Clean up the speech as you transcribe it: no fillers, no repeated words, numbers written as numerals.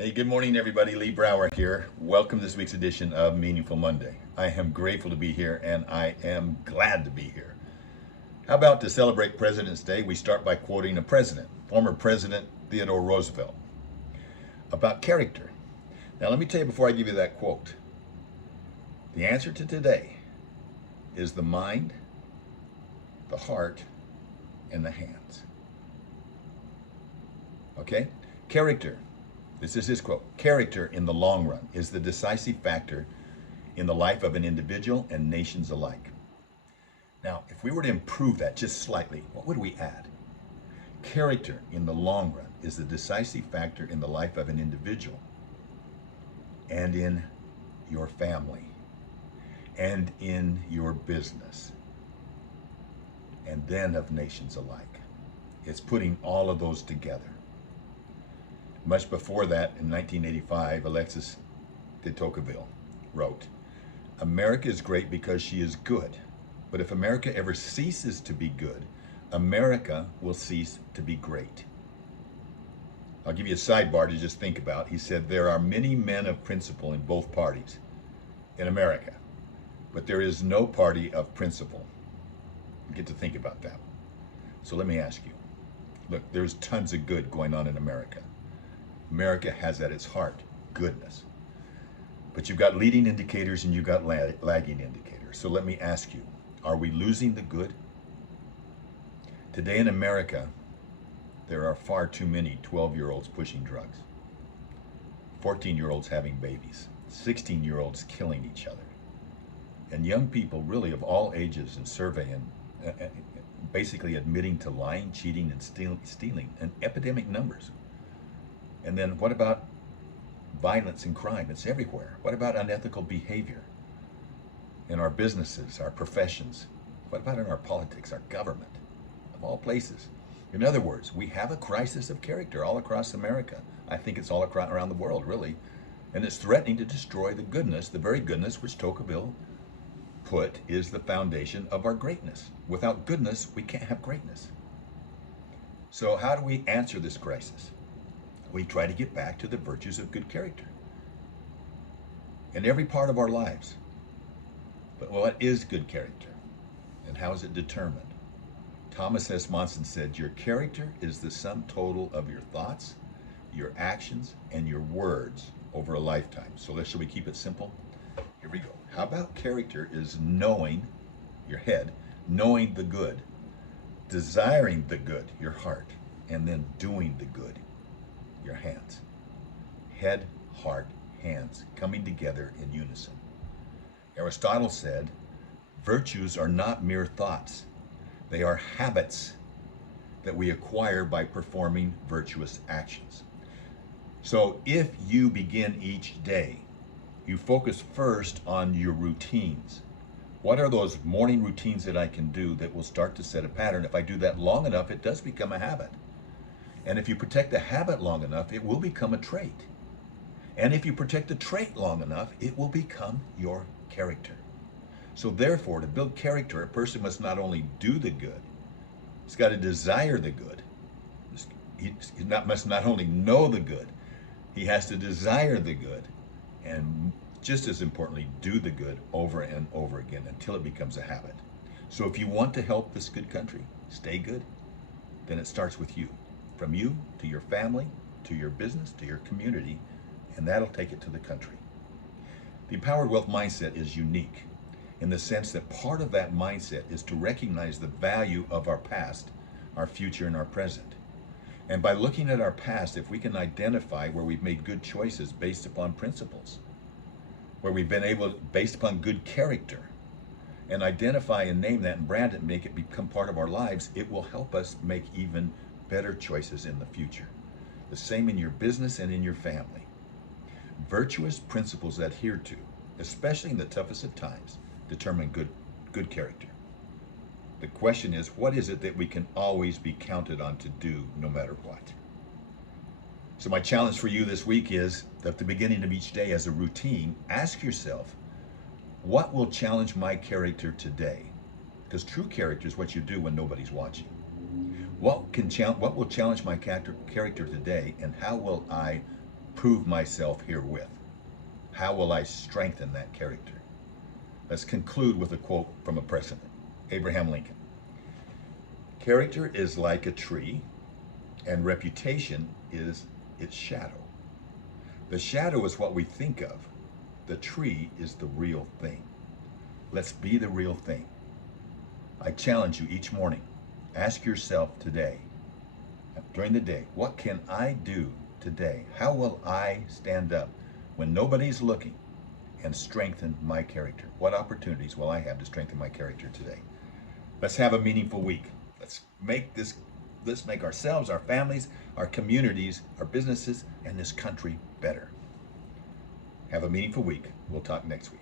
Hey, good morning, everybody. Lee Brower here. Welcome to this week's edition of Meaningful Monday. I am grateful to be here and I am glad to be here. How about to celebrate President's Day, we start by quoting a president, former President Theodore Roosevelt, about character. Now, let me tell you before I give you that quote, the answer to today is the mind, the heart, and the hands. Okay? Character. This is his quote. Character in the long run is the decisive factor in the life of an individual and nations alike. Now, if we were to improve that just slightly, what would we add? Character in the long run is the decisive factor in the life of an individual and in your family and in your business and then of nations alike. It's putting all of those together. Much before that, in 1985, Alexis de Tocqueville wrote, America is great because she is good. But if America ever ceases to be good, America will cease to be great. I'll give you a sidebar to just think about. He said, there are many men of principle in both parties in America, but there is no party of principle. You get to think about that. So let me ask you, look, there's tons of good going on in America. America has at its heart goodness. But you've got leading indicators and you've got lagging indicators. So let me ask you, are we losing the good? Today in America, there are far too many 12-year-olds pushing drugs, 14-year-olds having babies, 16-year-olds killing each other, and young people really of all ages and surveying, basically admitting to lying, cheating, and stealing, and epidemic numbers. And then what about violence and crime? It's everywhere. What about unethical behavior in our businesses, our professions? What about in our politics, our government, of all places? In other words, we have a crisis of character all across America. I think it's all around the world, really. And it's threatening to destroy the goodness, the very goodness which Tocqueville put is the foundation of our greatness. Without goodness, we can't have greatness. So how do we answer this crisis? We try to get back to the virtues of good character in every part of our lives. But what is good character and how is it determined? Thomas S. Monson said, your character is the sum total of your thoughts, your actions, and your words over a lifetime. So shall we keep it simple? Here we go. How about character is knowing, your head, knowing the good, desiring the good, your heart, and then doing the good, your hands. Head, heart, hands coming together in unison. Aristotle said, virtues are not mere thoughts. They are habits that we acquire by performing virtuous actions. So if you begin each day, you focus first on your routines. What are those morning routines that I can do that will start to set a pattern? If I do that long enough, it does become a habit. And if you protect the habit long enough, it will become a trait. And if you protect the trait long enough, it will become your character. So therefore, to build character, a person must not only do the good, he's got to desire the good. He must not only know the good, he has to desire the good. And just as importantly, do the good over and over again until it becomes a habit. So if you want to help this good country stay good, then it starts with you. From you to your family, to your business, to your community, and that'll take it to the country. The Empowered Wealth mindset is unique in the sense that part of that mindset is to recognize the value of our past, our future, and our present. And by looking at our past, if we can identify where we've made good choices based upon principles, where we've been able, based upon good character, and identify and name that and brand it and make it become part of our lives, it will help us make even better choices in the future. The same in your business and in your family. Virtuous principles adhered to, especially in the toughest of times, determine good character. The question is, what is it that we can always be counted on to do no matter what? So my challenge for you this week is, at the beginning of each day as a routine, ask yourself, what will challenge my character today? Because true character is what you do when nobody's watching. What will challenge my character today, and how will I prove myself herewith? How will I strengthen that character? Let's conclude with a quote from a president, Abraham Lincoln. Character is like a tree, and reputation is its shadow. The shadow is what we think of. The tree is the real thing. Let's be the real thing. I challenge you each morning. Ask yourself today, during the day, what can I do today? How will I stand up when nobody's looking and strengthen my character? What opportunities will I have to strengthen my character today? Let's have a meaningful week. Let's make ourselves, our families, our communities, our businesses, and this country better. Have a meaningful week. We'll talk next week.